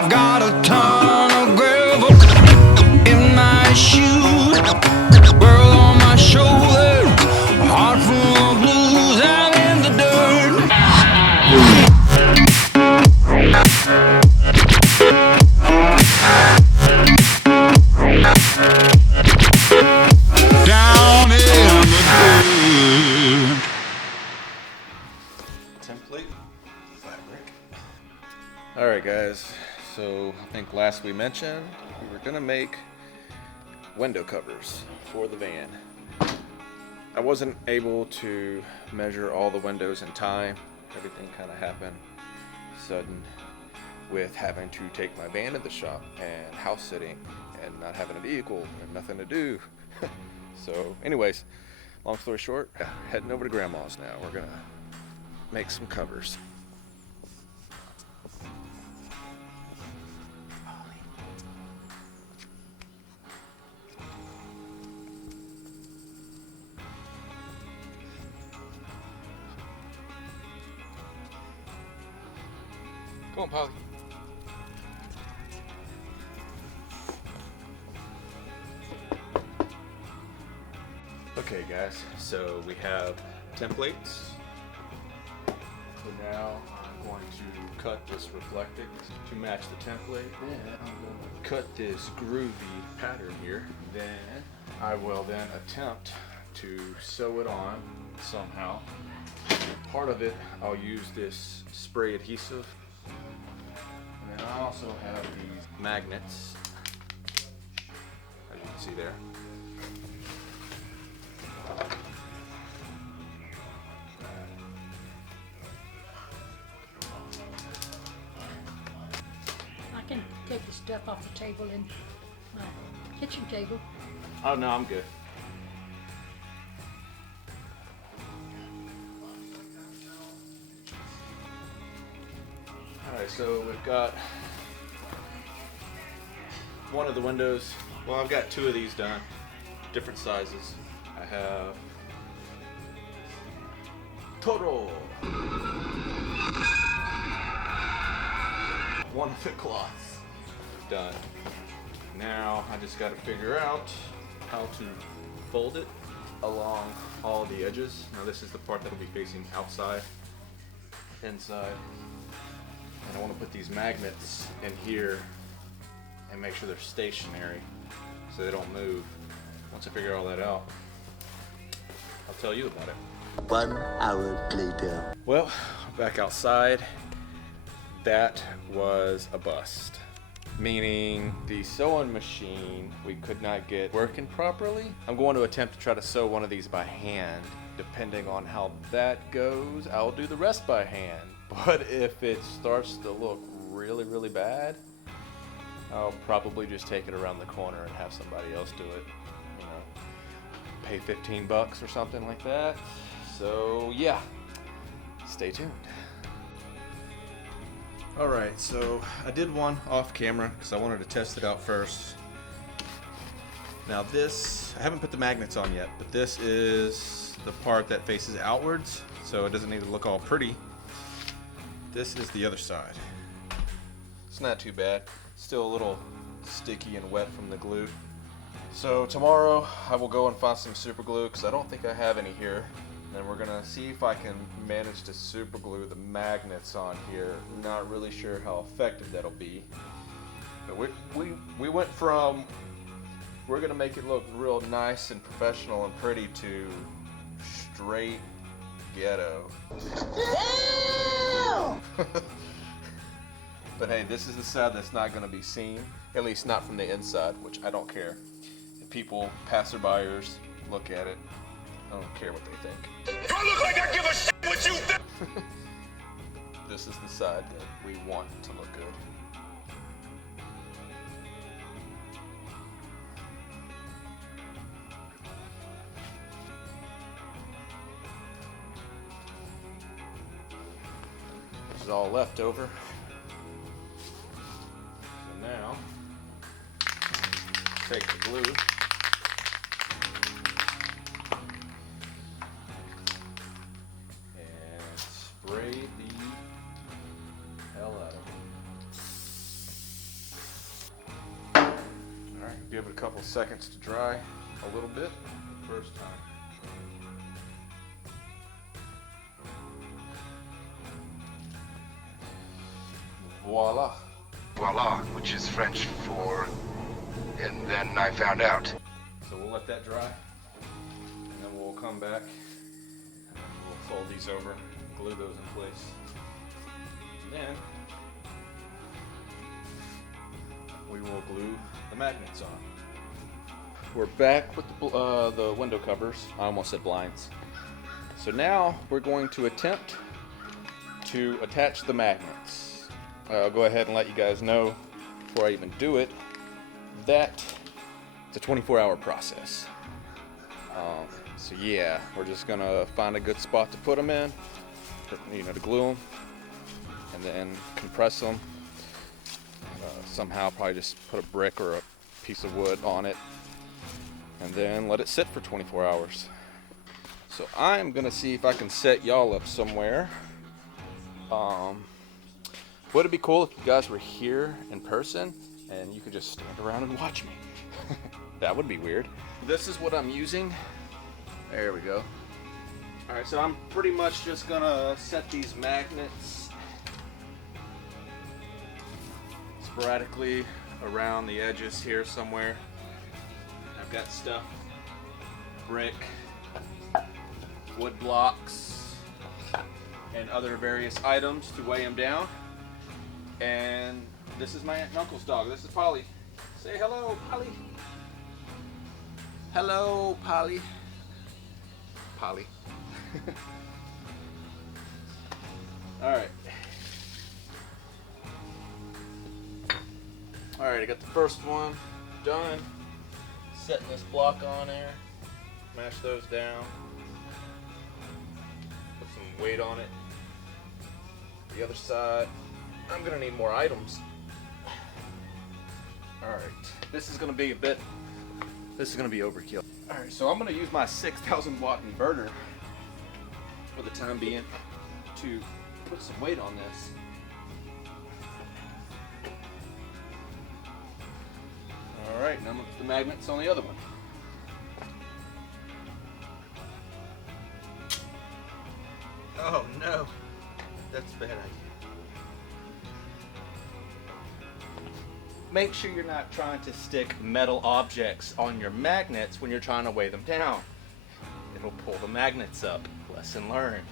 I've got a ton of gravel in my shoes, world on my shoulder, heart full of blues. I'm in the dirt. Down in the dirt. Template fabric. Alright guys, so I think last we mentioned we were gonna make window covers for the van. I wasn't able to measure all the windows in time. Everything kind of happened sudden with having to take my van to the shop and house sitting and not having a vehicle and nothing to do. So anyways, long story short, heading over to grandma's now. We're gonna make some covers. Come on, Polly. Okay guys, so we have templates. So now I'm going to cut this reflective to match the template. Then I'm going to cut this groovy pattern here. Then I will then attempt to sew it on somehow. Part of it I'll use this spray adhesive. And then I also have these magnets, as you can see there. I can take the stuff off the table in my kitchen table. Oh no, I'm good. Alright, so we've got one of the windows. Well, I've got two of these done, different sizes. I have total one of the cloths done. Now I just got to figure out how to fold it along all the edges. Now this is the part that will be facing outside, inside. And I want to put these magnets in here and make sure they're stationary so they don't move. Once I figure all that out, I'll tell you about it. 1 hour later. Well, back outside, that was a bust. Meaning the sewing machine we could not get working properly. I'm going to attempt to try to sew one of these by hand. Depending on how that goes, I'll do the rest by hand. But if it starts to look really, really bad, I'll probably just take it around the corner and have somebody else do it. You know, pay $15 or something like that. So yeah, stay tuned. Alright, so I did one off camera because I wanted to test it out first. Now this, I haven't put the magnets on yet, but this is the part that faces outwards, so it doesn't need to look all pretty. This is the other side. It's not too bad. Still a little sticky and wet from the glue. So tomorrow I will go and find some super glue because I don't think I have any here. And we're gonna see if I can manage to super glue the magnets on here. Not really sure how effective that'll be. But we went from we're gonna make it look real nice and professional and pretty to straight ghetto. But hey, this is the side that's not gonna be seen, at least not from the inside, which I don't care. If people, passerbyers, look at it, I don't care what they think. Do I look like I give a shit what you think? This is the side that we want to look good. This is all left over. So now, take the glue. Spray the hell out of it. Give it a couple seconds to dry a little bit first time. Voila. Voila, which is French for, and then I found out. So we'll let that dry, and then we'll come back and we'll fold these over, glue those in place. And then we will glue the magnets on. We're back with the window covers. I almost said blinds. So now we're going to attempt to attach the magnets. I'll go ahead and let you guys know before I even do it that it's a 24-hour process. So yeah, we're just gonna find a good spot to put them in, to glue them, and then compress them. Somehow probably just put a brick or a piece of wood on it, and then let it sit for 24 hours. So I'm gonna see if I can set y'all up somewhere. Would it be cool if you guys were here in person and you could just stand around and watch me? That would be weird. This is what I'm using. There we go. Alright, so I'm pretty much just gonna set these magnets sporadically around the edges here somewhere. I've got stuff, brick, wood blocks, and other various items to weigh them down. And this is my aunt and uncle's dog. This is Polly. Say hello, Polly. Hello, Polly. Polly. Alright. Alright, I got the first one done. Setting this block on there. Mash those down. Put some weight on it. The other side. I'm gonna need more items. Alright, this is gonna be overkill. Alright, so I'm gonna use my 6,000 watt inverter for the time being to put some weight on this. Alright, now I'm gonna put the magnets on the other one. Oh no, that's a bad idea. Make sure you're not trying to stick metal objects on your magnets when you're trying to weigh them down. It'll pull the magnets up. Lesson learned.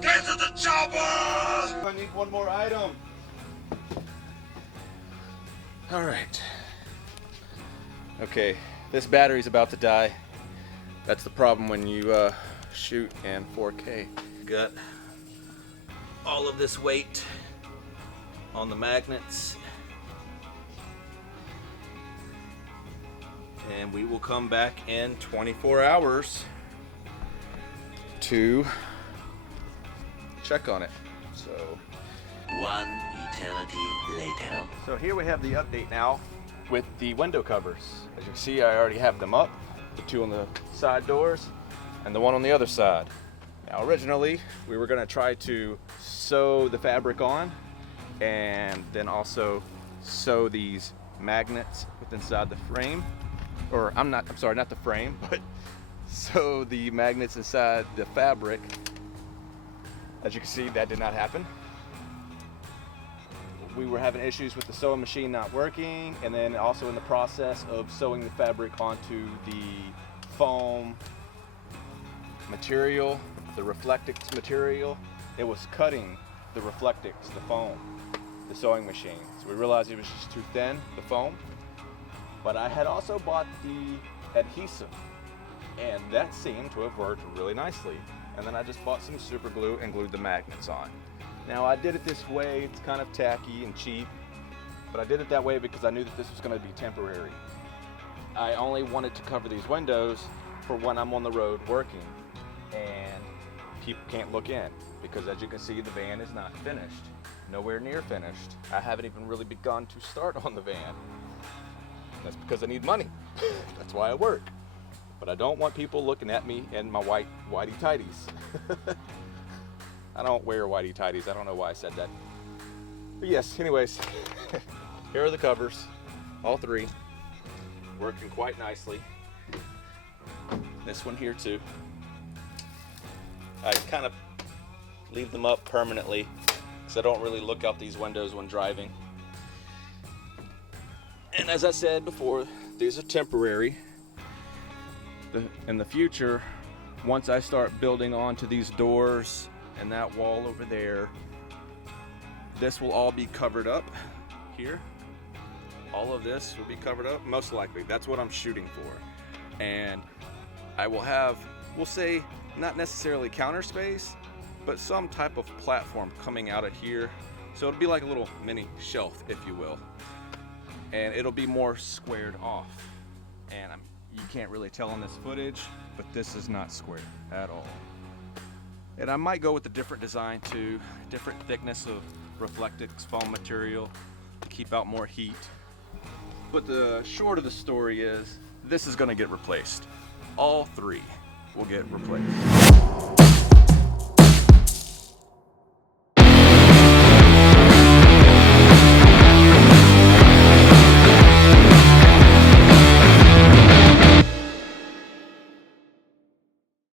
Get to the chopper! I need one more item. All right. Okay, this battery's about to die. That's the problem when you shoot in 4K. Got all of this weight on the magnets. And we will come back in 24 hours to check on it. So One eternity later. So here we have the update now with the window covers. As you can see, I already have them up. The two on the side doors and the one on the other side. Now originally, we were gonna try to sew the fabric on and then also sew these magnets with inside the frame. Or I'm sorry, not the frame, but sew the magnets inside the fabric. As you can see, that did not happen. We were having issues with the sewing machine not working, and then also in the process of sewing the fabric onto the foam material, the Reflectix material, it was cutting the Reflectix, the foam, the sewing machine. So we realized it was just too thin, the foam. But I had also bought the adhesive, and that seemed to have worked really nicely. And then I just bought some super glue and glued the magnets on. Now I did it this way, it's kind of tacky and cheap, but I did it that way because I knew that this was going to be temporary. I only wanted to cover these windows for when I'm on the road working and people can't look in, because as you can see, the van is not finished, nowhere near finished. I haven't even really begun to start on the van. That's because I need money. That's why I work. But I don't want people looking at me in my whitey tighties. I don't wear whitey tighties. I don't know why I said that. But yes, anyways, here are the covers, all three, working quite nicely. This one here too. I kind of leave them up permanently because I don't really look out these windows when driving. And as I said before, these are temporary. In the future, once I start building onto these doors and that wall over there, this will all be covered up here. All of this will be covered up, most likely. That's what I'm shooting for. And I will have, we'll say, not necessarily counter space, but some type of platform coming out of here. So it'll be like a little mini shelf, if you will. And it'll be more squared off. And you can't really tell on this footage, but this is not square at all. And I might go with a different design too, different thickness of reflective foam material to keep out more heat. But the short of the story is, this is gonna get replaced. All three will get replaced.